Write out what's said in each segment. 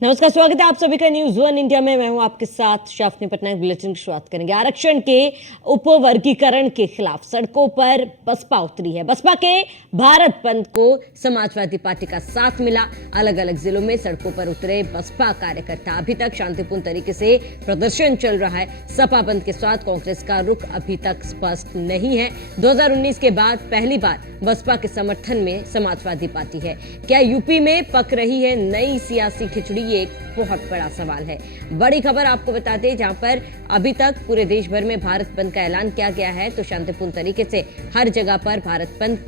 नमस्कार, स्वागत है आप सभी का न्यूज वन इंडिया में। मैं हूं आपके साथ शाफनी पटनायक। बुलेटिन की शुरुआत करेंगे। आरक्षण के उपवर्गीकरण के खिलाफ सड़कों पर बसपा उतरी है। बसपा के भारत बंद को समाजवादी पार्टी का साथ मिला। अलग अलग जिलों में सड़कों पर उतरे बसपा कार्यकर्ता। अभी तक शांतिपूर्ण तरीके से प्रदर्शन चल रहा है। सपा बंद के साथ कांग्रेस का रुख अभी तक स्पष्ट नहीं है। 2019 के बाद पहली बार बसपा के समर्थन में समाजवादी पार्टी है। क्या यूपी में पक रही है नई सियासी खिचड़ी? ये एक बहुत बड़ा सवाल है। बड़ी खबर आपको बताते हैं, जहां पर अभी तक पूरे देश भर में भारत बंद का ऐलान किया गया है, तो शांतिपूर्ण तरीके से हर जगह पर भारत बंद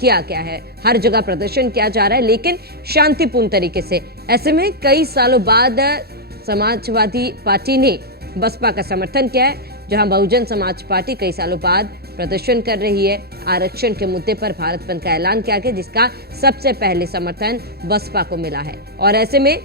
किया गया है। हर जगह प्रदर्शन किया जा रहा है, लेकिन शांतिपूर्ण तरीके से। ऐसे में कई सालों बाद समाजवादी पार्टी ने बसपा का समर्थन किया है, जहां बहुजन समाज पार्टी कई सालों बाद प्रदर्शन कर रही है। आरक्षण के मुद्दे पर भारत बंद का ऐलान किया गया, जिसका सबसे पहले समर्थन बसपा को मिला है। और ऐसे में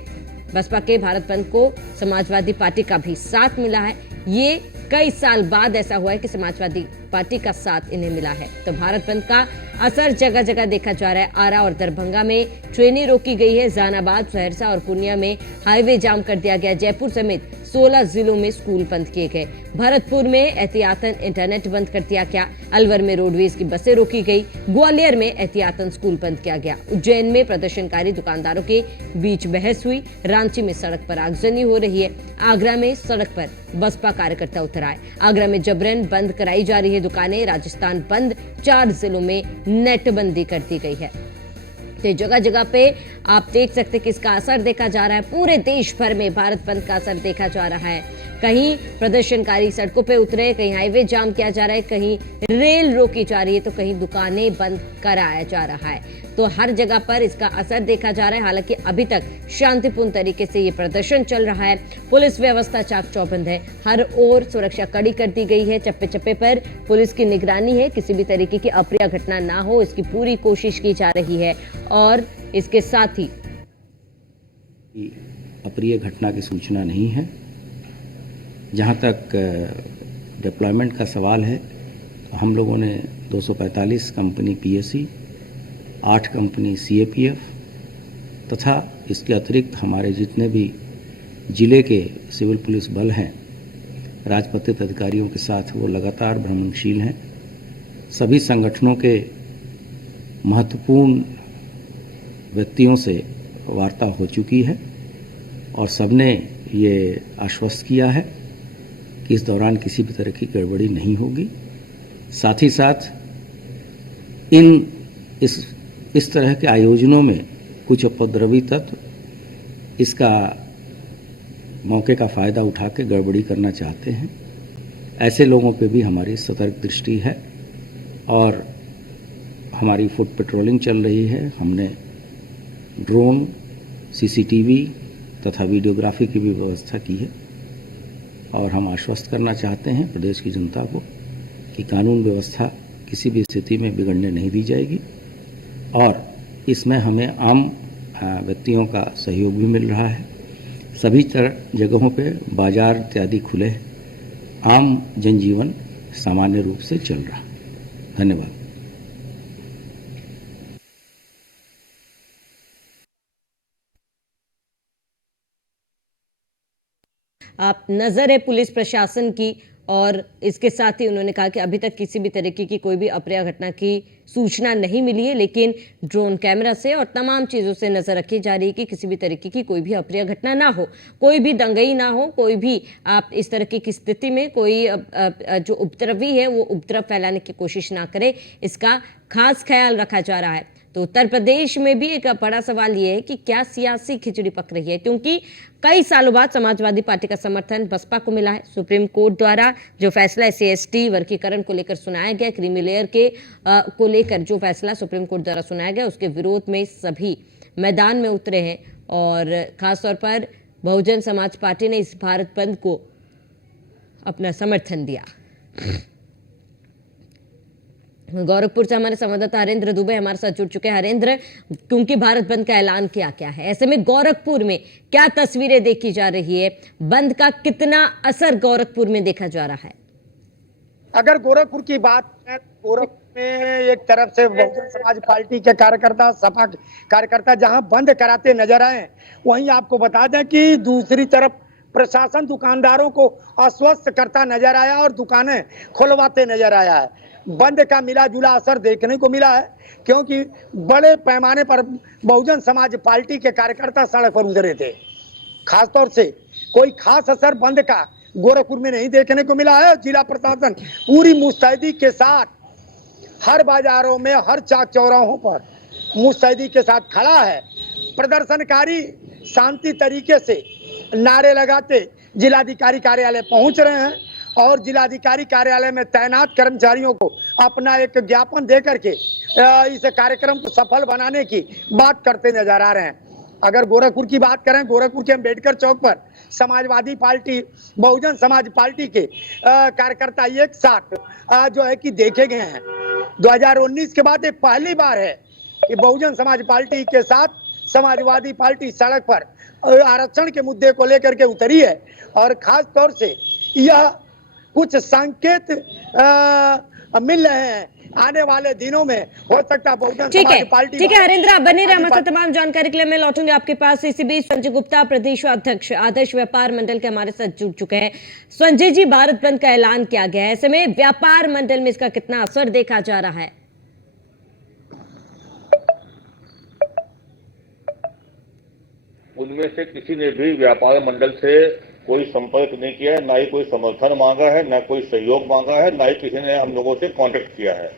बसपा के भारत बंद को समाजवादी पार्टी का भी साथ मिला है। ये कई साल बाद ऐसा हुआ है कि समाजवादी पार्टी का साथ इन्हें मिला है। तो भारत बंद का असर जगह जगह देखा जा रहा है। आरा और दरभंगा में ट्रेनें रोकी गई है। जहानाबाद, सहरसा और पूर्णिया में हाईवे जाम कर दिया गया। जयपुर समेत 16 जिलों में स्कूल बंद किए गए। भरतपुर में एहतियातन इंटरनेट बंद कर दिया गया। अलवर में रोडवेज की बसें रोकी गई। ग्वालियर में एहतियातन स्कूल बंद किया गया। उज्जैन में प्रदर्शनकारी दुकानदारों के बीच बहस हुई। रांची में सड़क पर आगजनी हो रही है। आगरा में सड़क पर बसपा कार्यकर्ता उतर आए। आगरा में जबरन बंद कराई जा रही है दुकानें। राजस्थान बंद। 4 जिलों में नेट बंदी कर दी गई है। तो जगह जगह पे आप देख सकते हैं कि इसका असर देखा जा रहा है। पूरे देश भर में भारत बंद का असर देखा जा रहा है। कहीं प्रदर्शनकारी सड़कों पे उतरे, कहीं हाईवे जाम किया जा रहा है, कहीं रेल रोकी जा रही है, तो कहीं दुकानें बंद कराया जा रहा है। तो हर जगह पर इसका असर देखा जा रहा है। हालांकि अभी तक शांतिपूर्ण तरीके से ये प्रदर्शन चल रहा है। पुलिस व्यवस्था चाक चौबंद है। हर ओर सुरक्षा कड़ी कर दी गई है। चप्पे चप्पे पर पुलिस की निगरानी है। किसी भी तरीके की अप्रिय घटना ना हो, इसकी पूरी कोशिश की जा रही है। और इसके साथ ही अप्रिय घटना की सूचना नहीं है। जहां तक डिप्लॉयमेंट का सवाल है, तो हम लोगों ने 245 कंपनी पीएससी, 8 कंपनी सीएपीएफ तथा इसके अतिरिक्त हमारे जितने भी जिले के सिविल पुलिस बल हैं, राजपत्रित अधिकारियों के साथ वो लगातार भ्रमणशील हैं। सभी संगठनों के महत्वपूर्ण व्यक्तियों से वार्ता हो चुकी है और सबने ये आश्वस्त किया है कि इस दौरान किसी भी तरह की गड़बड़ी नहीं होगी। साथ ही साथ इस तरह के आयोजनों में कुछ उपद्रवी तत्व इसका मौके का फ़ायदा उठा के गड़बड़ी करना चाहते हैं। ऐसे लोगों पे भी हमारी सतर्क दृष्टि है और हमारी फुट पेट्रोलिंग चल रही है। हमने ड्रोन, सीसीटीवी तथा वीडियोग्राफी की भी व्यवस्था की है और हम आश्वस्त करना चाहते हैं प्रदेश की जनता को कि कानून व्यवस्था किसी भी स्थिति में बिगड़ने नहीं दी जाएगी और इसमें हमें आम व्यक्तियों का सहयोग भी मिल रहा है। सभी जगहों पे बाजार इत्यादि खुले, आम जनजीवन सामान्य रूप से चल रहा। धन्यवाद। आप नजर है पुलिस प्रशासन की, और इसके साथ ही उन्होंने कहा कि अभी तक किसी भी तरीके की कोई भी अप्रिय घटना की सूचना नहीं मिली है, लेकिन ड्रोन कैमरा से और तमाम चीज़ों से नजर रखी जा रही है कि किसी भी तरीके की कोई भी अप्रिय घटना ना हो, कोई भी दंगई ना हो, कोई भी आप इस तरह की स्थिति में कोई जो उपद्रवी है वो उपद्रव फैलाने की कोशिश ना करे, इसका खास ख्याल रखा जा रहा है। तो उत्तर प्रदेश में भी एक बड़ा सवाल यह है कि क्या सियासी खिचड़ी पक रही है, क्योंकि कई सालों बाद समाजवादी पार्टी का समर्थन बसपा को मिला है। सुप्रीम कोर्ट द्वारा जो फैसला एससी/एसटी वर्गीकरण को लेकर सुनाया गया, क्रीमी लेयर के को लेकर जो फैसला सुप्रीम कोर्ट द्वारा सुनाया गया, उसके विरोध में सभी मैदान में उतरे हैं और खासतौर पर बहुजन समाज पार्टी ने इस भारत बंद को अपना समर्थन दिया। गोरखपुर से हमारे संवाददाता हरेंद्र दुबे हमारे साथ जुड़ चुके हैं। हरेंद्र, क्योंकि भारत बंद का ऐलान किया क्या है, ऐसे में गोरखपुर में क्या तस्वीरें देखी जा रही है, बंद का कितना असर गोरखपुर में देखा जा रहा है? अगर गोरखपुर की बात है, गोरखपुर में एक तरफ से बहुजन समाज पार्टी के कार्यकर्ता, सपा के कार्यकर्ता जहां बंद कराते नजर आए, वहीं आपको बता दें कि दूसरी तरफ प्रशासन दुकानदारों को आश्वस्त करता नजर आया और दुकानें खुलवाते नजर आया है। बंद का मिला जुला असर देखने को मिला है, क्योंकि बड़े पैमाने पर बहुजन समाज पार्टी के कार्यकर्ता सड़क पर उतरे थे। खासतौर से कोई खास असर बंद का गोरखपुर में नहीं देखने को मिला है। जिला प्रशासन पूरी मुस्तैदी के साथ हर बाजारों में, हर चाक चौराहों पर मुस्तैदी के साथ खड़ा है। प्रदर्शनकारी शांति तरीके से नारे लगाते जिलाधिकारी कार्यालय पहुंच रहे हैं और जिलाधिकारी कार्यालय में तैनात कर्मचारियों को अपना एक ज्ञापन देकर के इस कार्यक्रम को सफल बनाने की बात करते नजर आ रहे हैं। अगर गोरखपुर की बात करें, गोरखपुर के अम्बेडकर चौक पर समाजवादी पार्टी, बहुजन समाज पार्टी के कार्यकर्ता एक साथ जो है कि देखे गए हैं। 2019 के बाद ये पहली बार है कि बहुजन समाज पार्टी के साथ समाजवादी पार्टी सड़क पर आरक्षण के मुद्दे को लेकर के उतरी है और खास तौर से यह कुछ संकेत मिल रहे हैं। आने वाले दिनों में हो सकता है बहुजन समाज पार्टी। ठीक है हरेंद्र, आप बने रहे हमारे साथ। तमाम जानकारी के लिए मैं लौटूंगी आपके पास। इसी बीच संजय गुप्ता, प्रदेश अध्यक्ष आदर्श व्यापार मंडल के हमारे साथ जुड़ चुके हैं। संजय जी, भारत बंद का ऐलान किया गया है, ऐसे में व्यापार मंडल में इसका कितना असर देखा जा रहा है? उनमें से किसी ने भी व्यापार मंडल से कोई संपर्क नहीं किया है, ना ही कोई समर्थन मांगा है, ना कोई सहयोग मांगा है, ना ही किसी ने हम लोगों से कांटेक्ट किया है।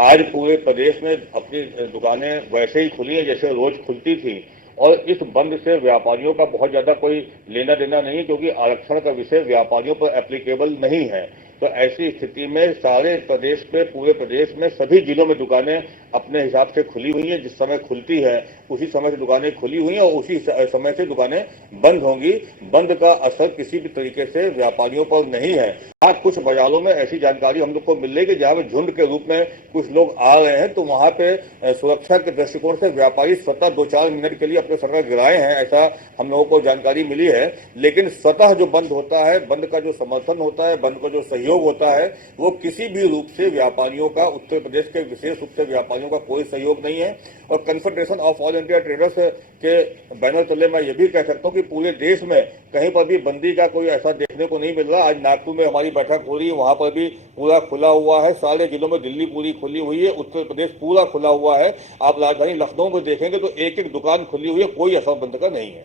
आज पूरे प्रदेश में अपनी दुकानें वैसे ही खुली हैं जैसे रोज खुलती थी और इस बंद से व्यापारियों का बहुत ज्यादा कोई लेना देना नहीं है, क्योंकि आरक्षण का विषय व्यापारियों पर एप्लीकेबल नहीं है। तो ऐसी स्थिति में सारे प्रदेश पे, पूरे प्रदेश में सभी जिलों में दुकानें अपने हिसाब से खुली हुई हैं। जिस समय खुलती है उसी समय से दुकानें खुली हुई हैं और उसी समय से दुकानें बंद होंगी। बंद का असर किसी भी तरीके से व्यापारियों पर नहीं है। आज कुछ बाजारों में ऐसी जानकारी हम लोग को मिल रही है कि जहाँ पे झुंड के रूप में कुछ लोग आ रहे हैं, तो वहाँ पे सुरक्षा के दृष्टिकोण से व्यापारी स्वतः 2-4 मिनट के लिए अपने शटर गिराए हैं, ऐसा हम लोगों को जानकारी मिली है। लेकिन स्वतः जो बंद होता है, बंद का जो समर्थन होता है, बंद का जो सहयोग होता है, वो किसी भी रूप से व्यापारियों का, उत्तर प्रदेश के विशेष रूप से व्यापारियों का कोई सहयोग नहीं है। और confederation of all India traders के बैनर तले मैं ये भी कह सकता हूँ कि पूरे देश में कहीं पर भी बंदी का कोई ऐसा देखने को नहीं मिल रहा। आज नागपुर में हमारी बैठक हो रही है, वहां पर भी पूरा खुला हुआ है। सारे जिलों में, दिल्ली पूरी खुली हुई है, उत्तर प्रदेश पूरा खुला हुआ है। आप राजधानी लखनऊ में देखेंगे तो एक एक दुकान खुली हुई है, कोई असर बंद का नहीं है।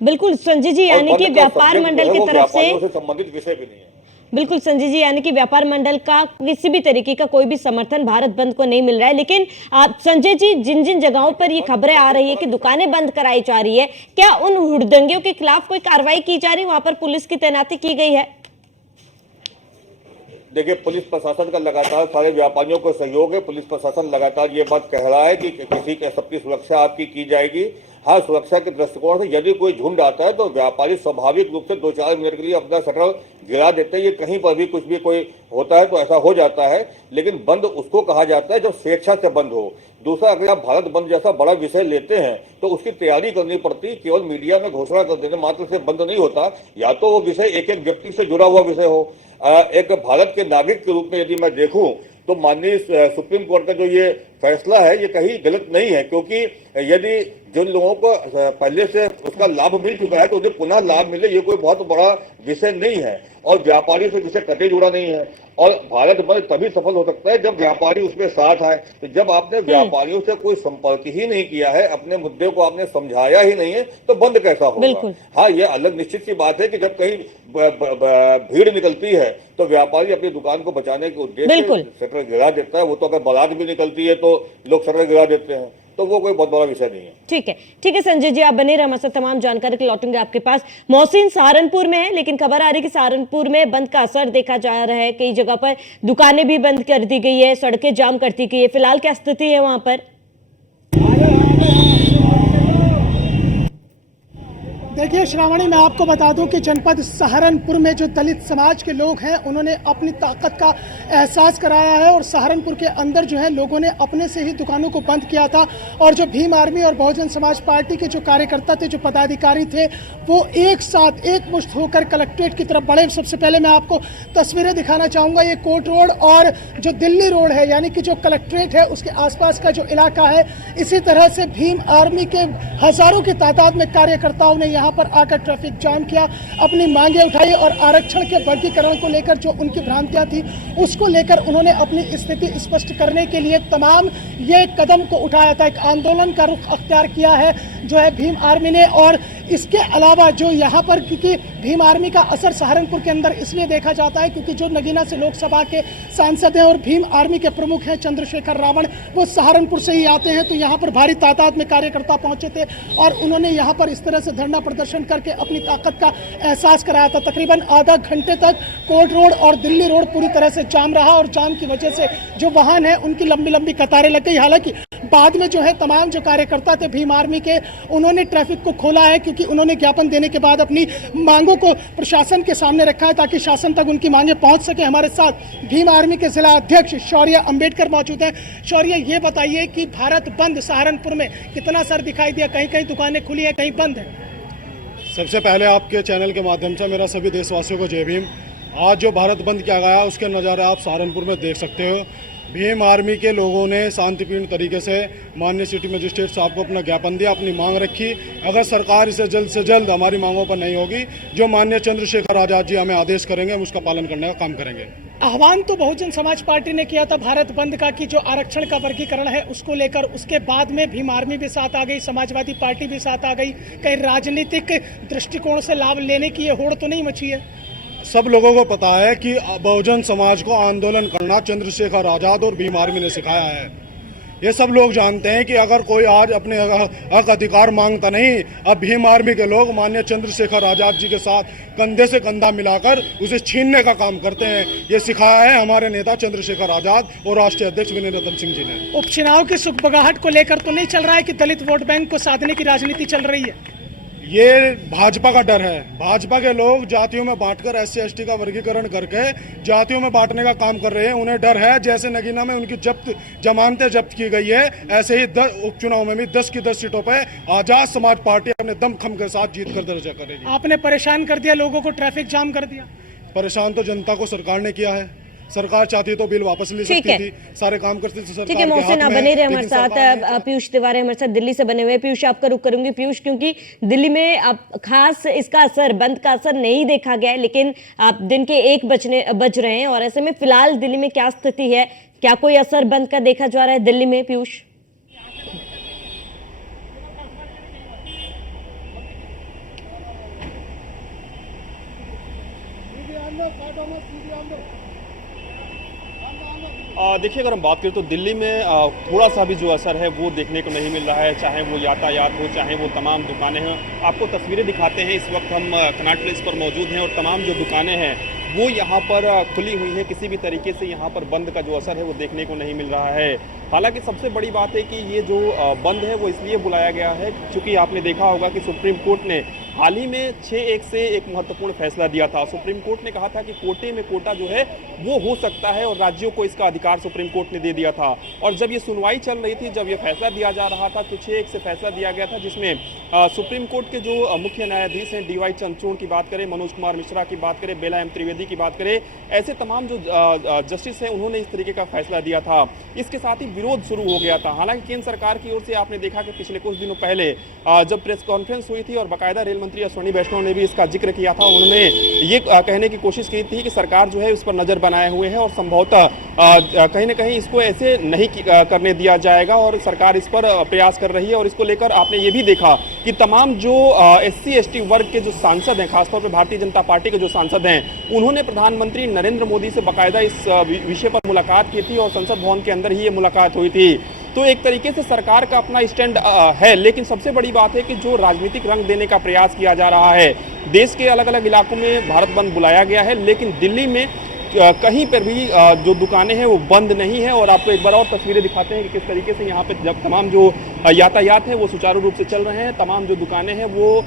बिल्कुल संजय जी, यानी कि व्यापार मंडल की तरफ से संबंधित विषय भी नहीं है। बिल्कुल संजय जी, यानी कि व्यापार मंडल का किसी भी तरीके का कोई भी समर्थन भारत बंद को नहीं मिल रहा है। लेकिन संजय जी, जिन जिन जगहों पर ये खबरें आ रही है कि दुकानें बंद कराई जा रही है, क्या उन हुड़दंगियों के खिलाफ कोई कार्रवाई की जा रही है? वहां पर पुलिस की तैनाती की गई है? देखिए, पुलिस प्रशासन का लगातार सारे व्यापारियों को सहयोग है। पुलिस प्रशासन लगातार ये बात कह रहा है कि किसी के सबकी सुरक्षा आपकी की जाएगी। हाँ, सुरक्षा के दृष्टिकोण से यदि कोई झुंड आता है तो व्यापारी स्वाभाविक रूप से 2-4 मिनट के लिए अपना शटर गिरा देते हैं। ये कहीं पर भी कुछ भी कोई होता है तो ऐसा हो जाता है, लेकिन बंद उसको कहा जाता है जब स्वेच्छा से बंद हो। दूसरा, अगर आप भारत बंद जैसा बड़ा विषय लेते हैं तो उसकी तैयारी करनी पड़ती। केवल मीडिया में घोषणा कर देने मात्र से बंद नहीं होता। या तो वो विषय एक एक व्यक्ति से जुड़ा हुआ विषय हो। एक भारत के नागरिक के रूप में यदि मैं देखूं तो माननीय सुप्रीम कोर्ट का जो ये फैसला है ये कहीं गलत नहीं है, क्योंकि यदि जिन लोगों को पहले से उसका लाभ मिल चुका है तो उन्हें पुनः लाभ मिले, ये कोई बहुत बड़ा विषय नहीं है और व्यापारी से विषय कतई जुड़ा नहीं है। और भारत बंद तभी सफल हो सकता है जब व्यापारी उसमें साथ आए। तो जब आपने व्यापारियों से कोई संपर्क ही नहीं किया है, अपने मुद्दे को आपने समझाया ही नहीं है, तो बंद कैसा होगा? हाँ, ये अलग निश्चित सी बात है कि जब कहीं भीड़ निकलती है तो व्यापारी अपनी दुकान को बचाने के उद्देश्य से शटर गिरा देता है। वो तो अगर बारात भी निकलती है तो लोग शटर गिरा देते हैं, तो वो कोई बहुत बड़ा विषय नहीं है। ठीक है संजय जी, आप बने रहे हमारे साथ। तमाम जानकारी के लौटेंगे आपके पास। मोहसिन सहारनपुर में है, लेकिन खबर आ रही है कि सहारनपुर में बंद का असर देखा जा रहा है। कई जगह पर दुकानें भी बंद कर दी गई है, सड़कें जाम कर दी गई है। फिलहाल क्या स्थिति है वहां पर? देखिए श्रावणी, मैं आपको बता दूं कि जनपद सहारनपुर में जो दलित समाज के लोग हैं उन्होंने अपनी ताकत का एहसास कराया है और सहारनपुर के अंदर जो है लोगों ने अपने से ही दुकानों को बंद किया था और जो भीम आर्मी और बहुजन समाज पार्टी के जो कार्यकर्ता थे, जो पदाधिकारी थे, वो एक साथ एकमुश्त होकर कलेक्ट्रेट की तरफ बढ़े। सबसे पहले मैं आपको तस्वीरें दिखाना चाहूँगा। ये कोर्ट रोड और जो दिल्ली रोड है, यानी कि जो कलेक्ट्रेट है उसके आसपास का जो इलाका है, इसी तरह से भीम आर्मी के हजारों की तादाद में कार्यकर्ताओं ने यहाँ पर आकर ट्रैफिक जाम किया, अपनी मांगे उठाई और आरक्षण के वर्गीकरण को लेकर जो उनकी भ्रांतियां थी उसको लेकर उन्होंने अपनी स्थिति स्पष्ट करने के लिए तमाम ये कदम को उठाया था। एक आंदोलन का रुख अख्तियार किया है जो है भीम आर्मी ने। और इसके अलावा जो यहाँ पर, क्योंकि भीम आर्मी का असर सहारनपुर के अंदर इसलिए देखा जाता है क्योंकि जो नगीना से लोकसभा के सांसद हैं और भीम आर्मी के प्रमुख हैं चंद्रशेखर रावण, वो सहारनपुर से ही आते हैं। तो यहाँ पर भारी तादाद में कार्यकर्ता पहुंचे थे और उन्होंने यहाँ पर इस तरह से धरना प्रदर्शन करके अपनी ताकत का एहसास कराया था। तकरीबन आधा घंटे तक कोर्ट रोड और दिल्ली रोड पूरी तरह से जाम रहा और जाम की वजह से जो वाहन है उनकी लंबी लंबी कतारें लग गई। हालांकि बाद में जो है तमाम जो कार्यकर्ता थे भीम आर्मी के, उन्होंने ट्रैफिक को खोला है क्योंकि उन्होंने ज्ञापन देने के बाद अपनी मांगों को प्रशासन के सामने रखा है ताकि शासन तक उनकी मांगे पहुंच सके। हमारे साथ भीम आर्मी के जिला अध्यक्ष शौर्य अंबेडकर मौजूद हैं। शौर्य, ये बताइए कि भारत बंद सहारनपुर में कितना असर दिखाई दिया? कहीं कहीं दुकानें खुली है, कहीं बंद है। सबसे पहले आपके चैनल के माध्यम से मेरा सभी देशवासियों को जय भीम। आज जो भारत बंद किया गया उसके नज़ारे आप सहारनपुर में देख सकते हो। भीम आर्मी के लोगों ने शांतिपूर्ण तरीके से माननीय सिटी मजिस्ट्रेट साहब को अपना ज्ञापन दिया, अपनी मांग रखी। अगर सरकार इसे जल्द से जल्द हमारी मांगों पर नहीं होगी, जो माननीय चंद्रशेखर आजाद जी हमें आदेश करेंगे हम उसका पालन करने का काम करेंगे। आह्वान तो बहुजन समाज पार्टी ने किया था भारत बंद का कि जो आरक्षण का वर्गीकरण है उसको लेकर, उसके बाद में भीम आर्मी भी साथ आ गई, समाजवादी पार्टी भी साथ आ गई। कहीं राजनीतिक दृष्टिकोण से लाभ लेने की ये होड़ तो नहीं मची है? सब लोगों को पता है कि बहुजन समाज को आंदोलन करना चंद्रशेखर आजाद और भीम आर्मी ने सिखाया है। ये सब लोग जानते हैं कि अगर कोई आज अपने हक अधिकार मांगता नहीं, अब भीम आर्मी के लोग माननीय चंद्रशेखर आजाद जी के साथ कंधे से कंधा मिलाकर उसे छीनने का काम करते हैं। ये सिखाया है हमारे नेता चंद्रशेखर आजाद और राष्ट्रीय अध्यक्ष विनय रतन सिंह जी ने। उपचुनाव की सुगबगाहट को लेकर तो नहीं चल रहा है कि दलित वोट बैंक को साधने की राजनीति चल रही है? ये भाजपा का डर है। भाजपा के लोग जातियों में बांटकर SC ST का वर्गीकरण करके जातियों में बांटने का काम कर रहे हैं। उन्हें डर है जैसे नगीना में उनकी जमानतें जब्त की गई है, ऐसे ही उपचुनाव में भी 10 की 10 सीटों पे आजाद समाज पार्टी अपने दमखम के साथ जीत कर दर्जा करेगी। आपने परेशान कर दिया लोगों को, ट्रैफिक जाम कर दिया। परेशान तो जनता को सरकार ने किया है। सरकार चाहती तो बिल वापस ले सकती थी, सारे काम करती थी सरकार। ठीक है मोहसिन, आप बने रहे हमारे साथ। पीयूष तिवारी हमारे साथ दिल्ली से बने हुए। पीयूष, आपका रुख करूंगी। पीयूष, क्योंकि दिल्ली में आप खास इसका असर, बंद का असर नहीं देखा गया है, लेकिन आप दिन के 1 बज रहे हैं और ऐसे में फिलहाल दिल्ली में क्या स्थिति है? क्या कोई असर बंद का देखा जा रहा है दिल्ली में? पीयूष, देखिए, अगर हम बात करें तो दिल्ली में थोड़ा सा भी जो असर है वो देखने को नहीं मिल रहा है, चाहे वो यातायात हो, चाहे वो तमाम दुकानें हों। आपको तस्वीरें दिखाते हैं। इस वक्त हम कनॉट प्लेस पर मौजूद हैं और तमाम जो दुकानें हैं वो यहाँ पर खुली हुई है। किसी भी तरीके से यहाँ पर बंद का जो असर है वो देखने को नहीं मिल रहा है। हालांकि सबसे बड़ी बात है कि ये जो बंद है वो इसलिए बुलाया गया है क्योंकि आपने देखा होगा कि सुप्रीम कोर्ट ने हाल ही में 6-1 से एक महत्वपूर्ण फैसला दिया था। सुप्रीम कोर्ट ने कहा था कि कोटे में कोटा जो है वो हो सकता है और राज्यों को इसका अधिकार सुप्रीम कोर्ट ने दे दिया था। और जब ये सुनवाई चल रही थी, जब ये फैसला दिया जा रहा था, तो 6-1 से फैसला दिया गया था जिसमें सुप्रीम कोर्ट के जो मुख्य न्यायाधीश हैं, DY चंद्रचूड़ की बात करें, मनोज कुमार मिश्रा की बात करें, बेला M त्रिवेदी की बात करें, ऐसे तमाम जो जस्टिस हैं उन्होंने इस तरीके का फैसला दिया था। इसके साथ ही विरोध शुरू हो गया था। हालांकि केंद्र सरकार की ओर से आपने देखा कि पिछले कुछ दिनों पहले जब प्रेस कॉन्फ्रेंस हुई थी और बाकायदा रेल मंत्री अश्विनी वैष्णव ने भी इसका जिक्र किया था, उन्होंने ये कहने की कोशिश की थी कि सरकार जो है उस पर नजर बनाए हुए है और संभवतः कहीं ना कहीं इसको ऐसे नहीं करने दिया जाएगा और सरकार इस पर प्रयास कर रही है। और इसको लेकर आपने ये भी देखा कि तमाम जो SC ST वर्ग के जो सांसद हैं, खासतौर पर भारतीय जनता पार्टी के जो सांसद हैं, उन्होंने प्रधानमंत्री नरेंद्र मोदी से बाकायदा इस विषय पर मुलाकात की थी और संसद भवन के अंदर ही ये मुलाकात हुई थी। तो एक तरीके से सरकार का अपना स्टैंड है, लेकिन सबसे बड़ी बात है कि जो राजनीतिक रंग देने का प्रयास किया जा रहा है। देश के अलग अलग इलाकों में भारत बंद बुलाया गया है, लेकिन दिल्ली में कहीं पर भी जो दुकानें हैं वो बंद नहीं है। और आपको एक बार और तस्वीरें दिखाते हैं कि किस तरीके से यहाँ पे जब तमाम जो यातायात है वो सुचारू रूप से चल रहे हैं। तमाम जो दुकानें हैं वो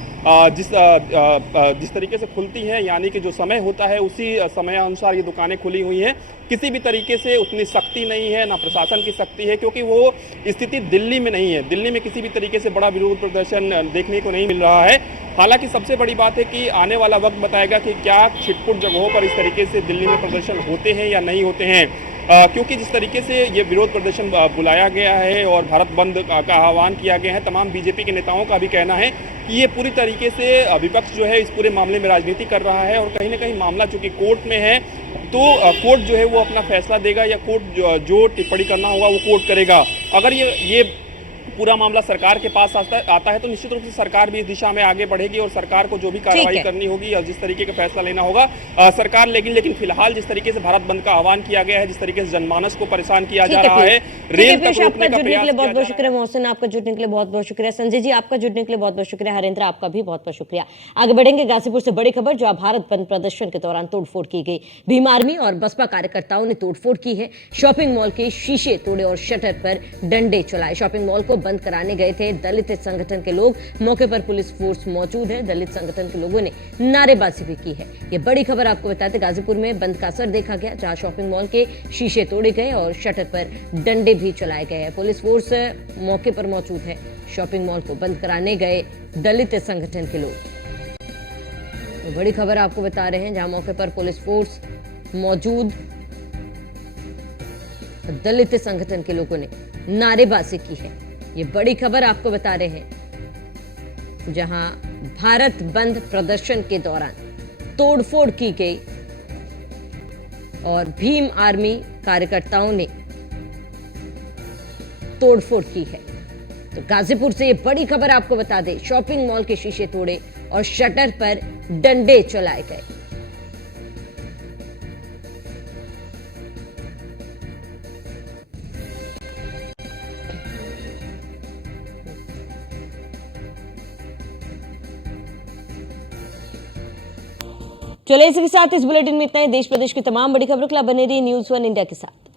जिस तरीके से खुलती हैं, यानी कि जो समय होता है उसी समय अनुसार ये दुकानें खुली हुई हैं। किसी भी तरीके से उतनी सख्ती नहीं है, ना प्रशासन की सख्ती है, क्योंकि वो स्थिति दिल्ली में नहीं है। दिल्ली में किसी भी तरीके से बड़ा विरोध प्रदर्शन देखने को नहीं मिल रहा है। हालांकि सबसे बड़ी बात है कि आने वाला वक्त बताएगा कि क्या छिटपुट जगहों पर इस तरीके से दिल्ली में प्रदर्शन होते हैं या नहीं होते हैं, क्योंकि जिस तरीके से ये विरोध प्रदर्शन बुलाया गया है और भारत बंद का आह्वान किया गया है, तमाम बीजेपी के नेताओं का भी कहना है कि ये पूरी तरीके से विपक्ष जो है इस पूरे मामले में राजनीति कर रहा है, और कहीं ना कहीं मामला चूंकि कोर्ट में है तो कोर्ट जो है वो अपना फैसला देगा, या कोर्ट जो टिप्पणी करना होगा वो कोर्ट करेगा। अगर ये पूरा मामला सरकार के पास आता है तो निश्चित रूप से सरकार भी इस दिशा में आगे बढ़ेगी और सरकार को जो भी कार्रवाई करनी होगी और जिस तरीके का फैसला लेना होगा सरकार लेगी। लेकिन फिलहाल जिस तरीके से भारत बंद का आह्वान किया गया है, जिस तरीके से जनमानस को परेशान किया जा रहा है, रेल तक रोकने का प्रयास किया जा रहा है। बहुत बहुत शुक्रिया मोहसिन, आपका जुड़ने के लिए बहुत बहुत शुक्रिया। संजय जी, आपका जुड़ने के लिए बहुत बहुत शुक्रिया। हरेंद्र, आपका भी बहुत बहुत शुक्रिया। आगे बढ़ेंगे गाजीपुर से बड़ी खबर, जहां भारत बंद प्रदर्शन के दौरान तोड़फोड़ की गई। भीम आर्मी और बसपा कार्यकर्ताओं ने तोड़फोड़ की है। शॉपिंग मॉल के शीशे तोड़े और शटर पर डंडे चलाए। शॉपिंग मॉल को बंद कराने गए थे दलित संगठन के लोग। मौके पर पुलिस फोर्स मौजूद है। दलित संगठन के लोगों ने नारेबाजी भी की है। ये बड़ी खबर आपको बताते, गाजीपुर में बंद का असर देखा गया, जहां शॉपिंग मॉल के शीशे तोड़े गए और शटर पर डंडे भी चलाए गए हैं। पुलिस फोर्स मौके पर मौजूद है। शॉपिंग मॉल को बंद कराने गए दलित संगठन के लोग। तो बड़ी खबर आपको बता रहे हैं, जहां मौके पर पुलिस फोर्स मौजूद, दलित संगठन के लोगों ने नारेबाजी की है। ये बड़ी खबर आपको बता रहे हैं, जहां भारत बंद प्रदर्शन के दौरान तोड़फोड़ की गई और भीम आर्मी कार्यकर्ताओं ने तोड़फोड़ की है। तो गाजीपुर से ये बड़ी खबर आपको बता दें, शॉपिंग मॉल के शीशे तोड़े और शटर पर डंडे चलाए गए। चलिए इसी के साथ इस बुलेटिन में इतना ही। देश प्रदेश की तमाम बड़ी खबरों के लिए बने रहिए न्यूज़ 1 इंडिया के साथ।